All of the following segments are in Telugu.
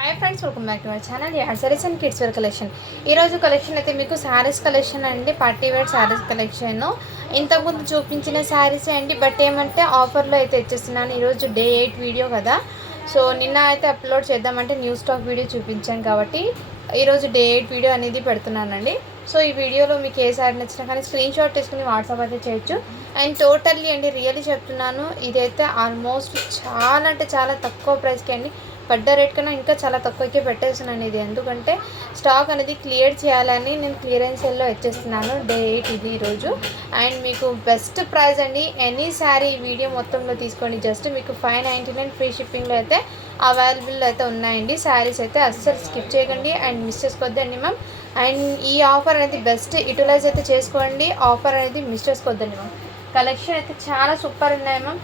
Hi friends, welcome back to our channel add sarees and kids wear collection. ఈరోజు కలెక్షన్ అయితే మీకు శారీస్ కలెక్షన్ అండి, పార్టీ వేర్ శారీస్ కలెక్షన్. ఇంతకుముందు చూపించిన శారీస్ అండి, బట్ ఏమంటే ఆఫర్లో అయితే ఇచ్చేస్తున్నాను. ఈరోజు డే 8 వీడియో కదా, సో నిన్న అయితే అప్లోడ్ చేద్దామంటే న్యూ స్టాక్ వీడియో చూపించాను కాబట్టి ఈరోజు డే 8 వీడియో అనేది పెడుతున్నానండి. సో ఈ వీడియోలో మీకు ఏ శారీ నచ్చినా కానీ స్క్రీన్ షాట్ తీసుకుని వాట్సాప్ అయితే చేయొచ్చు. అండ్ టోటల్లీ అండి రియల్లీ చెప్తున్నాను, ఇదైతే ఆల్మోస్ట్ చాలా అంటే చాలా తక్కువ ప్రైస్కి అండి, పడ్డ రేట్ కన్నా ఇంకా చాలా తక్కువకే పెట్టేస్తున్నాను. ఇది ఎందుకంటే స్టాక్ అనేది క్లియర్ చేయాలని నేను క్లియరెన్స్ సేల్లో ఇచ్చేస్తున్నాను. డే 8 ఇది ఈరోజు. అండ్ మీకు బెస్ట్ ప్రైస్ అండి, ఎనీ శారీ వీడియో మొత్తంలో తీసుకోండి. జస్ట్ మీకు 599 ఫ్రీ షిప్పింగ్లో అయితే అవైలబుల్ అయితే ఉన్నాయండి. శారీస్ అయితే అస్సలు స్కిప్ చేయకండి అండ్ మిస్ చేసుకోవద్దండి మ్యామ్. అండ్ ఈ ఆఫర్ అనేది బెస్ట్ యూటిలైజ్ అయితే చేసుకోండి. ఆఫర్ అనేది మిస్ చేసుకోవద్దండి మ్యామ్. కలెక్షన్ అయితే చాలా సూపర్ ఉన్నాయి మ్యామ్.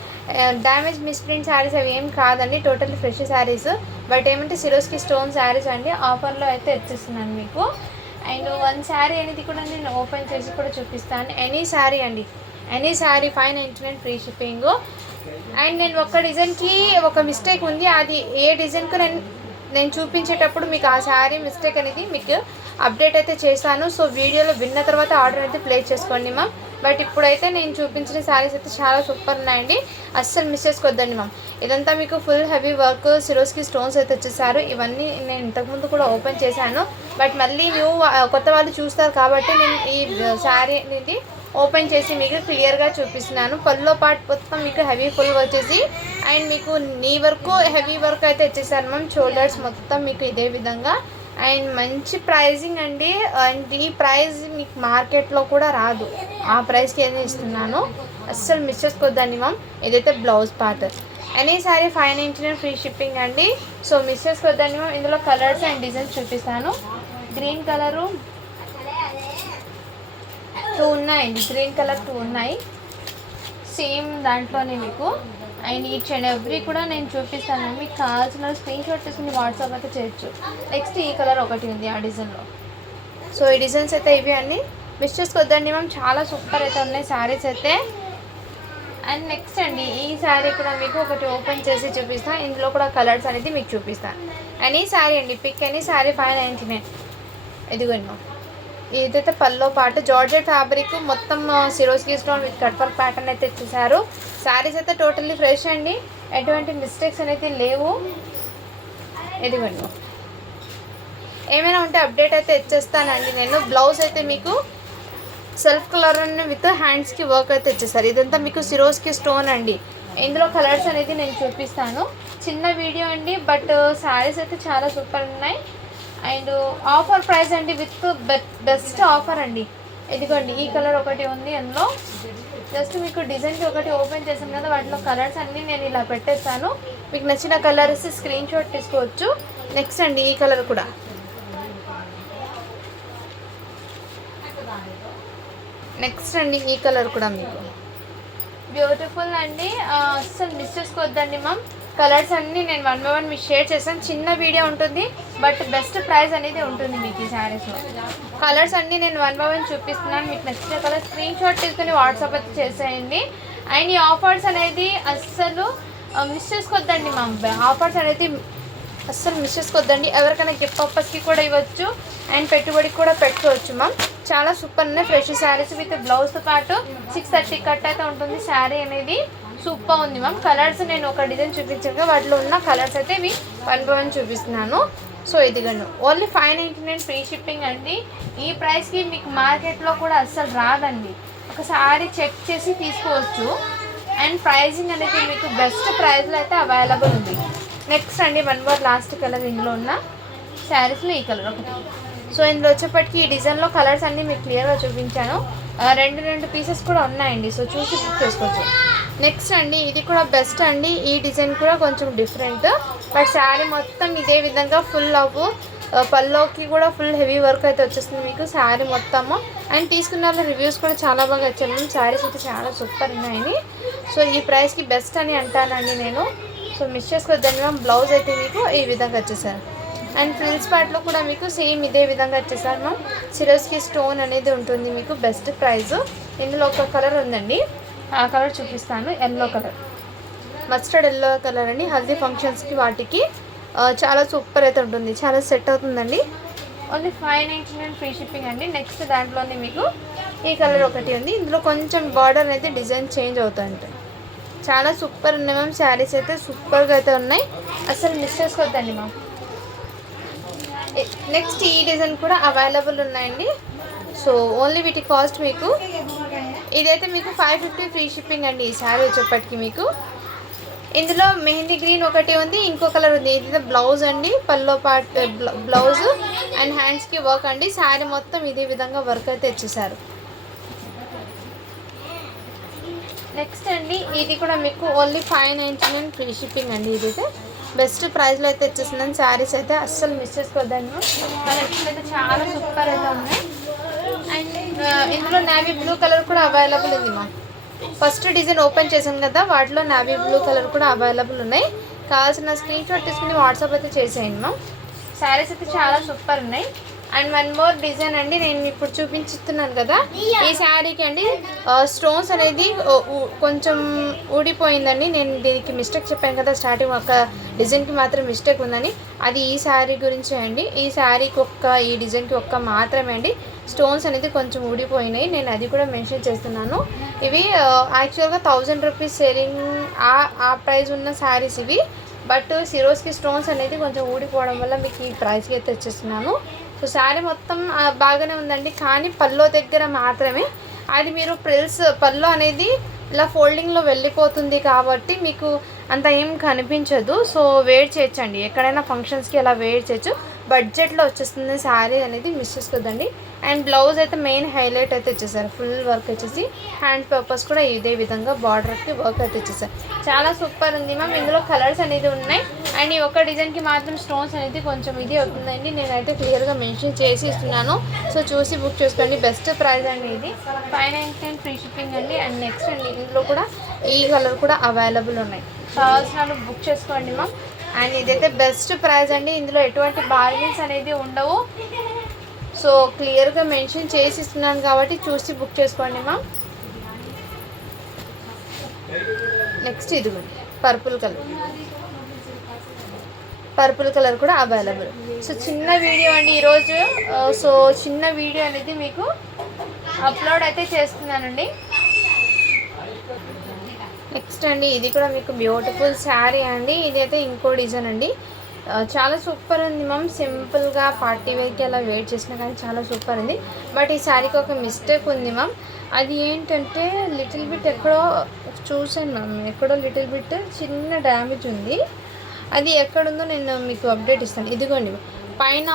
డ్యామేజ్ మిస్ప్రింట్ శారీస్ అవి ఏం కాదండి, టోటల్లీ ఫ్రెష్ శారీస్. బట్ ఏమంటే సిరోస్కి స్టోన్ శారీస్ అండి, ఆఫర్లో అయితే వచ్చేస్తున్నాను మీకు. అండ్ వన్ శారీ అనేది కూడా నేను ఓపెన్ చేసి కూడా చూపిస్తాను. ఎనీ శారీ అండి, any sari 599 free shipping. And నేను ఒక డిజైన్కి ఒక మిస్టేక్ ఉంది, అది ఏ డిజైన్కు నేను చూపించేటప్పుడు మీకు ఆ శారీ మిస్టేక్ అనేది మీకు అప్డేట్ అయితే చేశాను. సో వీడియోలో విన్న తర్వాత ఆర్డర్ అయితే ప్లేస్ చేసుకోండి మ్యామ్. బట్ ఇప్పుడైతే నేను చూపించిన శారీస్ అయితే చాలా సూపర్ ఉన్నాయండి, అస్సలు మిస్ చేసుకోవద్దండి మ్యామ్. ఇదంతా మీకు full heavy work Swarovski stones అయితే వచ్చేసారు. ఇవన్నీ నేను ఇంతకుముందు కూడా ఓపెన్ చేశాను, బట్ మళ్ళీ కొత్త వాళ్ళు చూస్తారు కాబట్టి నేను ఈ శారీ అనేది ఓపెన్ చేసి మీకు క్లియర్గా చూపిస్తున్నాను. పల్లో పార్ట్ మొత్తం మీకు హెవీ ఫుల్ వచ్చేసి అండ్ మీకు నీ వరకు హెవీ వర్క్ అయితే వచ్చేసారు మ్యామ్. షోల్డర్స్ మొత్తం మీకు ఇదే విధంగా అండ్ మంచి ప్రైజింగ్ అండి. అండ్ ఈ ప్రైస్ మీకు మార్కెట్లో కూడా రాదు, ఆ ప్రైస్కి ఏదైనా ఇస్తున్నాను, అస్సలు మిస్ చేసుకోవద్దండి మ్యామ్. ఇదైతే blouse part. Any sari 599 free shipping అండి, సో మిస్ చేసుకోవద్దండి మ్యామ్. ఇందులో కలర్స్ అండ్ డిజైన్స్ చూపిస్తాను. గ్రీన్ కలరు 2 ఉన్నాయండి, గ్రీన్ కలర్ 2 ఉన్నాయి సేమ్ దాంట్లోనే మీకు. అండ్ ఈచ్ అండ్ ఎవ్రీ కూడా నేను చూపిస్తాను, మీకు కావాల్సిన స్క్రీన్ షాట్ తీసుకుని వాట్సాప్ అయితే చేయొచ్చు. నెక్స్ట్ ఈ కలర్ ఒకటి ఉంది ఆ డిజైన్లో. సో ఈ డిజైన్స్ అయితే ఇవి అన్నీ మిస్ చేసుకోవద్దండి మ్యామ్, చాలా సూపర్ అయితే ఉన్నాయి శారీస్ అయితే. అండ్ నెక్స్ట్ అండి ఈ శారీ కూడా మీకు ఒకటి ఓపెన్ చేసి చూపిస్తాను. ఇందులో కూడా కలర్స్ అనేది మీకు చూపిస్తాను. అండ్ ఈ శారీ అండి, పిక్ ఎనీ శారీ 599. ఇదిగోండి మ్యామ్, ఇదైతే పల్లో పాటు జార్జెట్ ఫ్యాబ్రిక్ మొత్తం Swarovski stone with cut work pattern అయితే ఇచ్చేసారు. శారీస్ అయితే టోటల్లీ ఫ్రెష్ అండి, ఎటువంటి మిస్టేక్స్ అనేది లేవు. ఇదిగోండి, ఏమైనా ఉంటే అప్డేట్ అయితే ఇచ్చేస్తానండి నేను. బ్లౌజ్ అయితే మీకు సెల్ఫ్ కలర్ విత్ హ్యాండ్స్కి వర్క్ అయితే ఇచ్చేసారు. ఇదంతా మీకు సిరోస్కి స్టోన్ అండి. ఇందులో కలర్స్ అనేది నేను చూపిస్తాను. చిన్న వీడియో అండి, బట్ శారీస్ అయితే చాలా సూపర్ ఉన్నాయి. అండ్ ఆఫర్ ప్రైస్ అండి, విత్ బెస్ట్ ఆఫర్ అండి. ఇదిగోండి ఈ కలర్ ఒకటి ఉంది అందులో. జస్ట్ మీకు డిజైన్కి ఒకటి ఓపెన్ చేశాను కదా, వాటిలో కలర్స్ అన్నీ నేను ఇలా పెట్టేస్తాను. మీకు నచ్చిన కలర్స్ స్క్రీన్ షాట్ తీసుకోవచ్చు. నెక్స్ట్ అండి ఈ కలర్ కూడా, నెక్స్ట్ అండి ఈ కలర్ కూడా మీకు బ్యూటిఫుల్ అండి, అస్సలు మిస్ చేసుకోవద్దండి మ్యామ్. కలర్స్ అన్నీ నేను 1 by 1 మీకు షేర్ చేస్తాను. చిన్న వీడియో ఉంటుంది, బట్ బెస్ట్ ప్రైస్ అనేది ఉంటుంది మీకు ఈ శారీస్లో. కలర్స్ అన్నీ నేను 1 by 1 చూపిస్తున్నాను. మీకు నచ్చిన కలర్ స్క్రీన్ షాట్ తీసుకుని వాట్సాప్ అయితే చేసేయండి. అండ్ ఈ ఆఫర్స్ అనేది అస్సలు మిస్ చేసుకోవద్దండి మ్యామ్. ఆఫర్స్ అనేది అస్సలు మిస్ చేసుకోవద్దండి. ఎవరికైనా గిఫ్ట్ పర్పస్కి కూడా ఇవ్వచ్చు అండ్ పెట్టుబడికి కూడా పెట్టుకోవచ్చు మ్యామ్. చాలా సూపర్ ఉన్నాయి ఫ్రెష్ శారీస్ విత్ బ్లౌజ్తో పాటు 630 కట్ అయితే ఉంటుంది శారీ అనేది. సూపర్ ఉంది మ్యామ్. కలర్స్ నేను ఒక డిజైన్ చూపించాక వాటిలో ఉన్న కలర్స్ అయితే ఇవి 1 by 1 చూపిస్తున్నాను. సో ఇదిగోండి, ఓన్లీ 599 ఫ్రీ షిప్పింగ్ అండి. ఈ ప్రైస్కి మీకు మార్కెట్లో కూడా అస్సలు రాదండి. ఒకసారి చెక్ చేసి తీసుకోవచ్చు. అండ్ ప్రైజింగ్ అనేది మీకు బెస్ట్ ప్రైస్లో అయితే అవైలబుల్ ఉంది. నెక్స్ట్ అండి 1 more లాస్ట్ కలర్ ఇందులో ఉన్న శారీస్లో ఈ కలర్ ఒకటి. సో ఇందులో వచ్చేప్పటికి ఈ డిజైన్లో కలర్స్ అన్నీ మీకు క్లియర్గా చూపించాను. రెండు పీసెస్ కూడా ఉన్నాయండి, సో చూసి బుక్ చేసుకోవచ్చు. నెక్స్ట్ అండి ఇది కూడా బెస్ట్ అండి. ఈ డిజైన్ కూడా కొంచెం డిఫరెంట్, బట్ శారీ మొత్తం ఇదే విధంగా ఫుల్ ఆఫ్ పల్లోకి కూడా ఫుల్ హెవీ వర్క్ అయితే వచ్చేస్తుంది మీకు శారీ మొత్తము. అండ్ తీసుకున్న వాళ్ళు రివ్యూస్ కూడా చాలా బాగా వచ్చాను. శారీస్ అయితే చాలా సూపర్ ఉన్నాయని, సో ఈ ప్రైస్కి బెస్ట్ అని అంటానండి నేను. సో మిస్ చేసుకోవద్దండి మ్యామ్. బ్లౌజ్ అయితే మీకు ఈ విధంగా వచ్చేసారు. అండ్ ఫ్రిల్స్ పార్ట్లో కూడా మీకు సేమ్ ఇదే విధంగా వచ్చేసారు మ్యామ్. సిరోస్కి స్టోన్ అనేది ఉంటుంది మీకు, బెస్ట్ ప్రైస్. ఇందులో ఒక కలర్ ఉందండి, ఆ కలర్ చూపిస్తాను. Yellow colour, mustard yellow colour అండి. హల్దీ ఫంక్షన్స్కి వాటికి చాలా సూపర్ అయితే ఉంటుంది, చాలా సెట్ అవుతుందండి. ఓన్లీ 599 ఫ్రీ షిప్పింగ్ అండి. నెక్స్ట్ దాంట్లోనే మీకు ఈ కలర్ ఒకటి ఉంది. ఇందులో కొంచెం బార్డర్ అయితే డిజైన్ చేంజ్ అవుతుంది. చాలా సూపర్ ఉన్నాయి మ్యామ్. శారీస్ అయితే సూపర్గా అయితే ఉన్నాయి, అసలు మిస్ చేసుకోవద్దండి మ్యామ్. నెక్స్ట్ ఈ డిజైన్ కూడా అవైలబుల్ ఉన్నాయండి. సో ఓన్లీ వీటి కాస్ట్ మీకు ఇదైతే మీకు 550 ఫ్రీ షిప్పింగ్ అండి. ఈ శారీ వచ్చేప్పటికి మీకు ఇందులో మెహందీ గ్రీన్ ఒకటి ఉంది, ఇంకో కలర్ ఉంది. ఇది బ్లౌజ్ అండి, పల్లో పార్ట్ బ్లౌజ్ అండ్ హ్యాండ్స్కి వర్క్ అండి. శారీ మొత్తం ఇదే విధంగా వర్క్ అయితే ఇచ్చేసారు. నెక్స్ట్ అండి ఇది కూడా మీకు ఓన్లీ 599 ఫ్రీ షిప్పింగ్ అండి. ఇదైతే బెస్ట్ ప్రైస్లో అయితే ఇచ్చేసిందని శారీస్ అయితే అస్సలు మిస్ చేసుకోవద్దండి. కలెక్షన్ అయితే చాలా సూపర్ అయితే ఉన్నాయి. అండ్ ఇందులో నేవీ బ్లూ కలర్ కూడా అవైలబుల్ ఉంది మా. ఫస్ట్ డిజైన్ ఓపెన్ చేసాం కదా, వాటిలో నేవీ బ్లూ కలర్ కూడా అవైలబుల్ ఉన్నాయి. కావాల్సిన స్క్రీన్ షాట్ తీసుకుని వాట్సాప్ అయితే చేసేయండి మా. శారీస్ అయితే చాలా సూపర్ ఉన్నాయి. అండ్ వన్ మోర్ డిజైన్ అండి, నేను ఇప్పుడు చూపించుతున్నాను కదా ఈ శారీకి అండి స్టోన్స్ అనేది కొంచెం ఊడిపోయిందండి. నేను దీనికి మిస్టేక్ చెప్పాను కదా స్టార్టింగ్, ఒక డిజైన్కి మాత్రం మిస్టేక్ ఉందని, అది ఈ శారీ గురించి అండి. ఈ శారీకి ఈ డిజైన్కి మాత్రమే అండి స్టోన్స్ అనేది కొంచెం ఊడిపోయినాయి. నేను అది కూడా మెన్షన్ చేస్తున్నాను. ఇవి యాక్చువల్గా 1000 రూపీస్ సేలింగ్ ఆ ప్రైస్ ఉన్న శారీస్ ఇవి. బట్ సిరోస్కి స్టోన్స్ అనేది కొంచెం ఊడిపోవడం వల్ల మీకు ఈ ప్రైస్కి అయితే వచ్చేస్తున్నాను. సో శారీ మొత్తం బాగానే ఉందండి, కానీ పల్లో దగ్గర మాత్రమే అది మీరు పల్లో అనేది ఇలా ఫోల్డింగ్లో వెళ్ళిపోతుంది కాబట్టి మీకు అంత ఏం కనిపించదు. సో వేర్ చేయొచ్చండి, ఎక్కడైనా ఫంక్షన్స్కి అలా వేర్ చేయొచ్చు. బడ్జెట్లో వచ్చేస్తుంది శారీ అనేది, మిస్ చేసుకోదండి. అండ్ బ్లౌజ్ అయితే మెయిన్ హైలైట్ అయితే ఇచ్చేసారు, ఫుల్ వర్క్ వచ్చేసి హ్యాండ్ పేపర్స్ కూడా ఇదే విధంగా బార్డర్కి వర్క్ అయితే ఇచ్చేసారు. చాలా సూపర్ ఉంది మ్యామ్. ఇందులో కలర్స్ అనేది ఉన్నాయి. అండ్ ఈ ఒక్క డిజైన్కి మాత్రం స్టోన్స్ అనేది కొంచెం ఇది అవుతుందండి, నేనైతే క్లియర్గా మెన్షన్ చేసి ఇస్తున్నాను. సో చూసి బుక్ చేసుకోండి, బెస్ట్ ప్రైస్ అండి. ఇది 599 ఫ్రీ షిప్పింగ్ అండి. అండ్ నెక్స్ట్ అండి ఇందులో కూడా ఈ కలర్ కూడా అవైలబుల్ ఉన్నాయి, కావాల్సిన బుక్ చేసుకోండి మ్యామ్. అండ్ ఇదైతే బెస్ట్ ప్రైస్ అండి, ఇందులో ఎటువంటి బార్గెన్స్ అనేది ఉండవు. సో క్లియర్గా మెన్షన్ చేసి ఇస్తున్నాను కాబట్టి చూసి బుక్ చేసుకోండి మ్యామ్. నెక్స్ట్ ఇది పర్పుల్ కలర్ కూడా అవైలబుల్. సో చిన్న వీడియో అండి ఈరోజు. సో చిన్న వీడియో అనేది మీకు అప్లోడ్ అయితే చేస్తున్నానండి. నెక్స్ట్ అండి ఇది కూడా మీకు బ్యూటిఫుల్ శారీ అండి. ఇదైతే ఇంకో డిజైన్ అండి, చాలా సూపర్ ఉంది మ్యామ్. సింపుల్గా పార్టీ వేర్కి అలా వెయిట్ చేసినా కానీ చాలా సూపర్ ఉంది. బట్ ఈ శారీకి ఒక మిస్టేక్ ఉంది మ్యామ్. అది ఏంటంటే లిటిల్ బిట్ ఎక్కడో చూసాను మ్యామ్, ఎక్కడో లిటిల్ బిట్ చిన్న డ్యామేజ్ ఉంది. అది ఎక్కడుందో నేను మీకు అప్డేట్ ఇస్తాను. ఇదిగోండి పైన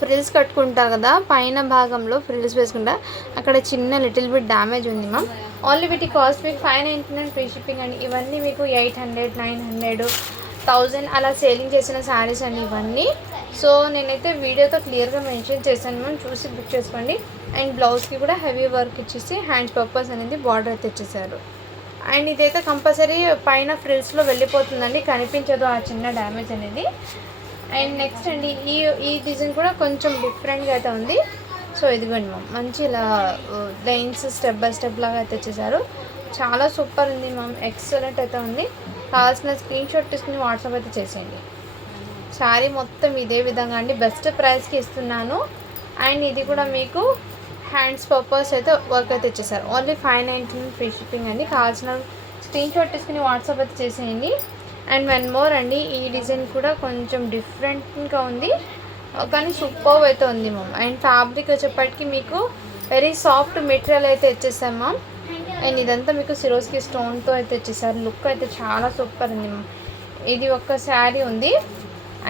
ఫ్రిల్స్ కట్టుకుంటారు కదా, పైన భాగంలో ఫ్రిల్స్ వేసుకుంటా, అక్కడ చిన్న లిటిల్ బిట్ డ్యామేజ్ ఉంది మ్యామ్. ఓన్లీ వీటి కాస్ట్ మీకు 599 ఫ్రీ షిప్పింగ్ అండి. ఇవన్నీ మీకు 800, 900, 1000 అలా సేలింగ్ చేసిన శారీస్ అండి ఇవన్నీ. సో నేనైతే వీడియోతో క్లియర్గా మెన్షన్ చేశాను మ్యామ్, చూసి బుక్ చేసుకోండి. అండ్ బ్లౌజ్కి కూడా హెవీ వర్క్ ఇచ్చేసి హ్యాండ్ పర్పస్ అనేది బార్డర్ అయితే ఇచ్చేసారు. అండ్ ఇదైతే కంపల్సరీ పైన ఫ్రిల్స్లో వెళ్ళిపోతుందండి, కనిపించదు ఆ చిన్న డ్యామేజ్ అనేది. అండ్ నెక్స్ట్ అండి ఈ డిజైన్ కూడా కొంచెం డిఫరెంట్గా అయితే ఉంది. సో ఇదిగోండి మ్యామ్, మంచి ఇలా లైన్స్ స్టెప్ బై స్టెప్ లాగా అయితే వచ్చేసారు. చాలా సూపర్ ఉంది మ్యామ్, ఎక్సలెంట్ అయితే ఉంది. కావాల్సిన స్క్రీన్ షాట్ తీసుకుని వాట్సాప్ అయితే చేసేయండి. శారీ మొత్తం ఇదే విధంగా అండి, బెస్ట్ ప్రైస్కి ఇస్తున్నాను. అండ్ ఇది కూడా మీకు హ్యాండ్స్ పర్పస్ అయితే వర్క్ అయితే ఇచ్చేసారు. ఓన్లీ 599 ఫ్రీ షిప్పింగ్ అండి. కావాల్సిన స్క్రీన్ షాట్ తీసుకుని వాట్సాప్ అయితే చేసేయండి. అండ్ వన్ మోర్ అండి, ఈ డిజైన్ కూడా కొంచెం డిఫరెంట్గా ఉంది, కానీ సూపర్ అయితే ఉంది మ్యామ్. అండ్ ఫ్యాబ్రిక్ వచ్చేప్పటికి మీకు వెరీ సాఫ్ట్ మెటీరియల్ అయితే ఇచ్చేసాం మ్యామ్. అండ్ ఇదంతా మీకు సిరోస్కి స్టోన్తో అయితే ఇచ్చేసారు. లుక్ అయితే చాలా సూపర్ ఉంది మ్యామ్. ఇది ఒక శారీ ఉంది,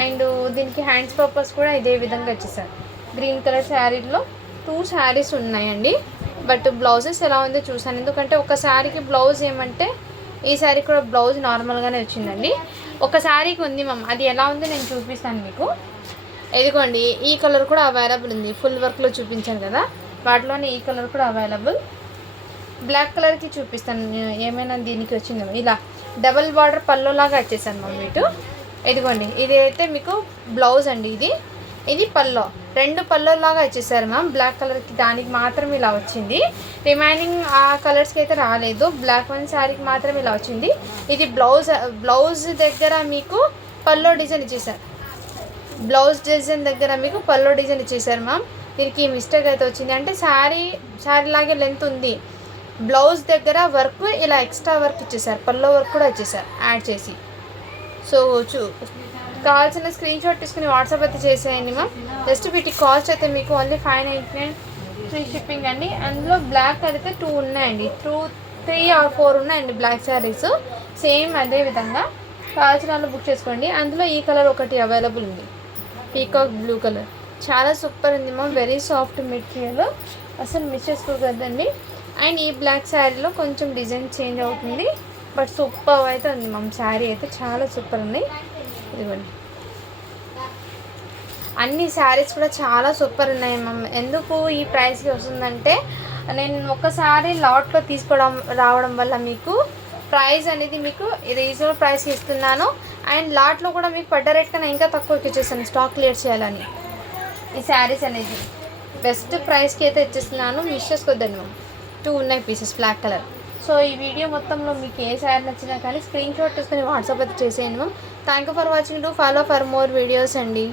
అండ్ దీనికి హ్యాండ్స్ పర్పస్ కూడా ఇదే విధంగా ఇచ్చేసారు. గ్రీన్ కలర్ శారీలో 2 శారీస్ ఉన్నాయండి. బట్ బ్లౌజెస్ ఎలా ఉందో చూసాను, ఎందుకంటే ఒక శారీకి బ్లౌజ్ ఏమంటే ఈ శారీ కూడా బ్లౌజ్ నార్మల్గానే వచ్చిందండి. ఒక శారీకి ఉంది మ్యామ్, అది ఎలా ఉందో నేను చూపిస్తాను మీకు. ఇదిగోండి ఈ కలర్ కూడా అవైలబుల్ ఉంది, ఫుల్ వర్క్లో చూపించాను కదా వాటిలోనే ఈ కలర్ కూడా అవైలబుల్. బ్లాక్ కలర్కి చూపిస్తాను ఏమైనా దీనికి వచ్చిందో. ఇలా డబల్ బార్డర్ పల్లోలాగా వచ్చేసాను మ్యామ్ ఇటు. ఇదిగోండి ఇది అయితే మీకు బ్లౌజ్ అండి, ఇది పల్లో, 2 పల్లోలాగా వచ్చేసారు మ్యామ్. బ్లాక్ కలర్కి దానికి మాత్రం ఇలా వచ్చింది, రిమైనింగ్ ఆ కలర్స్కి అయితే రాలేదు. బ్లాక్ వన్ శారీకి మాత్రం ఇలా వచ్చింది. ఇది బ్లౌజ్ దగ్గర మీకు పల్లో డిజైన్ ఇచ్చేసారు. బ్లౌజ్ డిజైన్ దగ్గర మీకు పల్లో డిజైన్ ఇచ్చేసారు మ్యామ్. దీనికి మిస్టేక్ అయితే వచ్చింది, అంటే శారీ లాగే లెంత్ ఉంది, బ్లౌజ్ దగ్గర వర్క్ ఇలా ఎక్స్ట్రా వర్క్ ఇచ్చేసారు, పల్లో వర్క్ కూడా ఇచ్చేసారు యాడ్ చేసి. సో కావాల్సిన స్క్రీన్ షాట్ తీసుకుని వాట్సాప్ అయితే చేసేయండి మ్యామ్. జస్ట్ వీటి కాస్ట్ అయితే మీకు ఓన్లీ 599 ఫ్రీ షిప్పింగ్ అండి. అందులో బ్లాక్ అయితే 2 ఉన్నాయండి, 3 or 4 ఉన్నాయండి బ్లాక్ శారీస్. సేమ్ అదే విధంగా కావాల్సిన వాళ్ళు బుక్ చేసుకోండి. అందులో ఈ కలర్ ఒకటి అవైలబుల్ ఉంది, పీకాక్ బ్లూ కలర్, చాలా సూపర్ ఉంది మ్యామ్. వెరీ సాఫ్ట్ మెటీరియల్, అసలు మిస్ చేసుకోకూడదండి. అండ్ ఈ బ్లాక్ శారీలో కొంచెం డిజైన్ చేంజ్ అవుతుంది, బట్ సూపర్ అయితే ఉంది మ్యామ్. శారీ అయితే చాలా సూపర్ ఉంది. ఇదిగోండి, అన్ని శారీస్ కూడా చాలా సూపర్ ఉన్నాయి మ్యామ్. ఎందుకు ఈ ప్రైస్కి వస్తుందంటే నేను ఒకసారి లాట్లో తీసుకోవడం రావడం వల్ల మీకు ప్రైస్ అనేది మీకు రీజనబుల్ ప్రైస్కి ఇస్తున్నాను. అండ్ లాట్లో కూడా మీకు పడ్డ రేట్ కన్నా ఇంకా తక్కువకి ఇచ్చేస్తాను, స్టాక్ క్లియర్ చేయాలని. ఈ శారీస్ అనేది బెస్ట్ ప్రైస్కి అయితే ఇచ్చేస్తున్నాను, మిస్ చేసుకోవద్దండి మ్యామ్. 2 ఉన్నాయి పీసెస్ బ్లాక్ కలర్. సో ఈ వీడియో మొత్తంలో మీకు ఏ శారీ నచ్చినా కానీ స్క్రీన్ షాట్ తీసుకొని వాట్సాప్ అయితే చేసేయండి ma'am. Thank you for watching. To follow for more videos అండి.